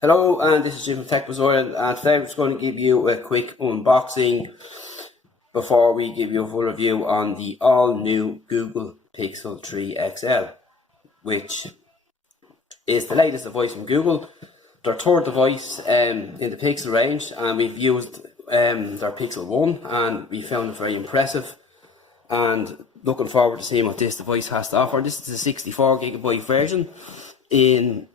Hello, and this is Jim from teampixel, and today I'm just going to give you a quick unboxing before we give you a full review on the all-new Google Pixel 3 XL, which is the latest device from Google, their third device in the Pixel range, and we've used their Pixel 1 and we found it very impressive, and looking forward to seeing what this device has to offer. This is a 64GB version in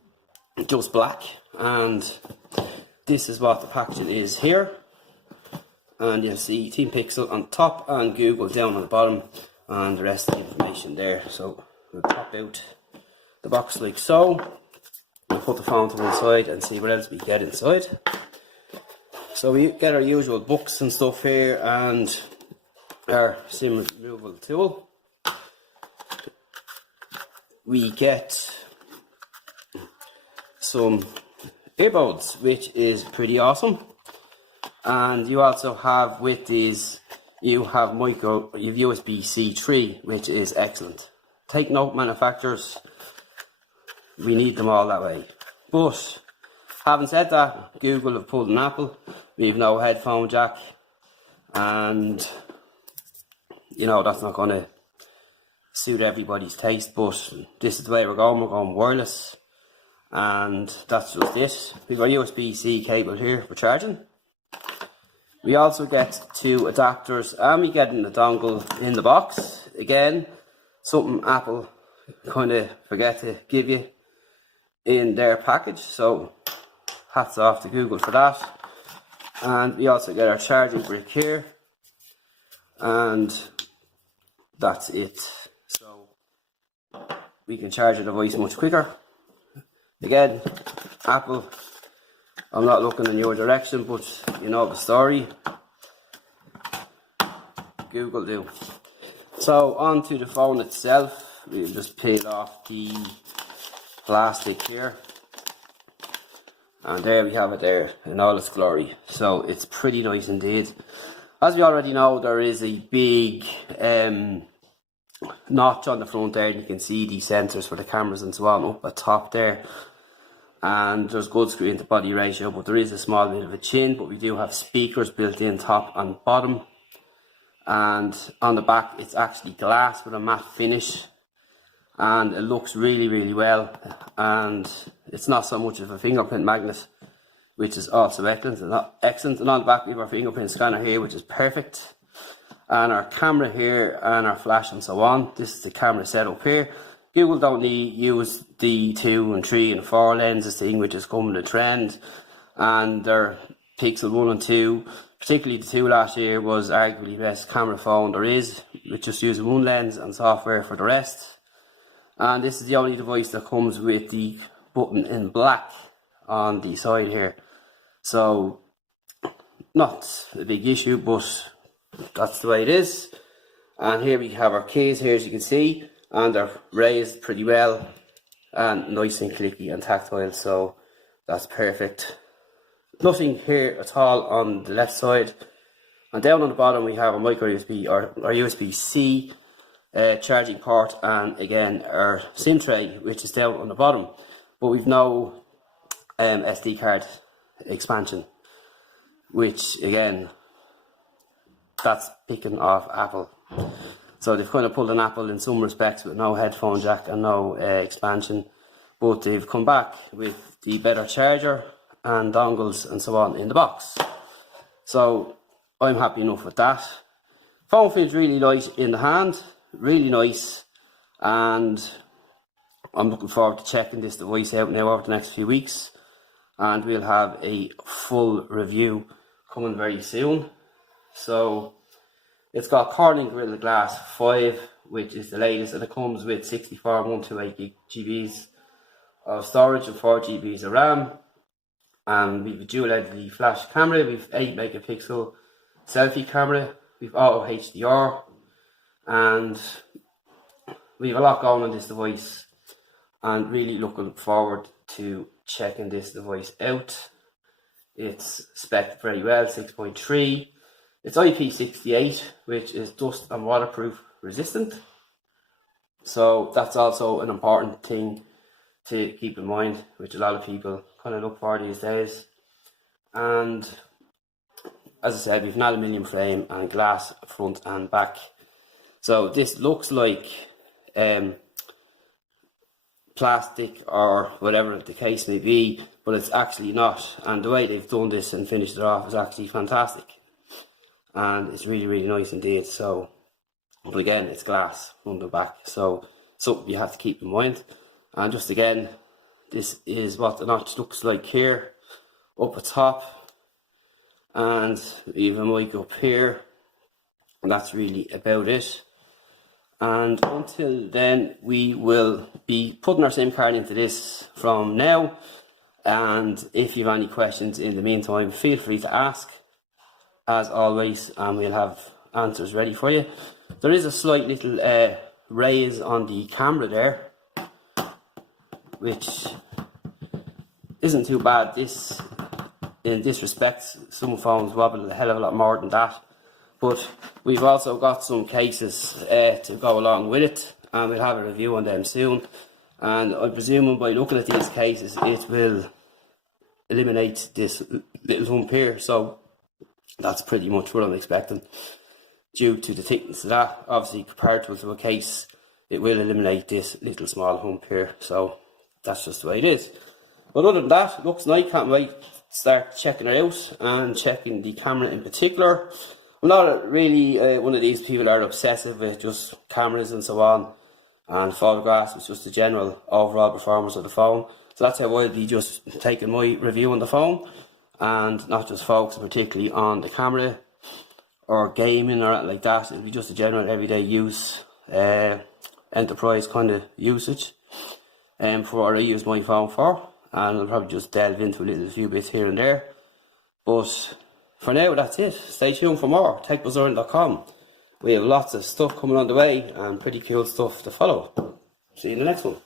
just black, and this is what the packaging is here, and you'll see teampixel on top and Google down on the bottom and the rest of the information there. So we'll pop out the box like so, we'll put the phone to one side and see what else we get inside. So we get our usual books and stuff here and our SIM removal tool. We get some earbuds, which is pretty awesome, and you also have with these, you have USB-C 3, which is excellent. Take note, manufacturers, we need them all that way. But having said that, Google have pulled an Apple. We've no headphone jack, and you know that's not going to suit everybody's taste, but this is the way we're going wireless. And that's just it. We've got USB-C cable here for charging. We also get two adapters, and we get a dongle in the box. Again, something Apple kind of forget to give you in their package, so hats off to Google for that. And we also get our charging brick here, and that's it. So we can charge the device much quicker. Again, Apple, I'm not looking in your direction, but you know the story. Google do. So onto the phone itself, we'll just peel off the plastic here, and there we have it there in all its glory. So it's pretty nice indeed. As we already know, there is a big notch on the front there, and you can see the sensors for the cameras and so on up at top there. And there's good screen to body ratio, but there is a small bit of a chin, but we do have speakers built in top and bottom. And on the back it's actually glass with a matte finish, and it looks really well, and it's not so much of a fingerprint magnet, which is also excellent. And on the back we have our fingerprint scanner here, which is perfect, and our camera here and our flash and so on. This is the camera setup here. Google don't use the 2 and 3 and 4 lenses thing, which is coming to trend, and their Pixel 1 and 2, particularly the 2 last year, was arguably the best camera phone there is, with just using one lens and software for the rest. And this is the only device that comes with the button in black on the side here, so not a big issue, but that's the way it is. And here we have our keys here, as you can see, and they're raised pretty well and nice and clicky and tactile, so that's perfect. Nothing here at all on the left side, and down on the bottom we have a micro USB or USB-C charging port, and again our SIM tray, which is down on the bottom, but we've no SD card expansion, which again, that's picking off Apple. So they've kind of pulled an Apple in some respects with no headphone jack and no expansion, but they've come back with the better charger and dongles and so on in the box. So I'm happy enough with that. Phone feels really light in the hand, really nice, and I'm looking forward to checking this device out now over the next few weeks, and we'll have a full review coming very soon. So it's got Corning Gorilla Glass 5, which is the latest, and it comes with 64 and 128 GBs of storage and 4 GBs of RAM. And we've a dual LED flash camera, we've 8 megapixel selfie camera, we've auto HDR, and we've a lot going on this device, and really looking forward to checking this device out. It's spec'd very well, 6.3. It's IP68, which is dust and waterproof resistant. So that's also an important thing to keep in mind, which a lot of people kind of look for these days. And as I said, we've an aluminium frame and glass front and back. So this looks like plastic or whatever the case may be, but it's actually not. And the way they've done this and finished it off is actually fantastic. And it's really, really nice indeed. So, but again, it's glass front and back. So something you have to keep in mind. And just again, this is what the notch looks like here, up at top. And even mic up here. And that's really about it. And until then, we will be putting our SIM card into this from now. And if you have any questions in the meantime, feel free to ask, as always, and we'll have answers ready for you. There is a slight little raise on the camera there, which isn't too bad. This, in this respect, some phones wobble a hell of a lot more than that. But we've also got some cases to go along with it, and we'll have a review on them soon. And I'm presuming by looking at these cases, it will eliminate this little hump here. So that's pretty much what I'm expecting, due to the thickness of that. Obviously, comparative to a case, it will eliminate this little small hump here. So that's just the way it is. But other than that, it looks nice. Can't wait to start checking it out and checking the camera in particular. I'm not really one of these people that are obsessive with just cameras and so on, and photographs. It's just the general overall performance of the phone. So that's how I'll be just taking my review on the phone, and not just focusing particularly on the camera or gaming or anything like that. It'll be just a general everyday use, enterprise kind of usage, for what I use my phone for. And I'll probably just delve into a few bits here and there. But for now, that's it. Stay tuned for more. TechBuzzRun.com. We have lots of stuff coming on the way and pretty cool stuff to follow. See you in the next one.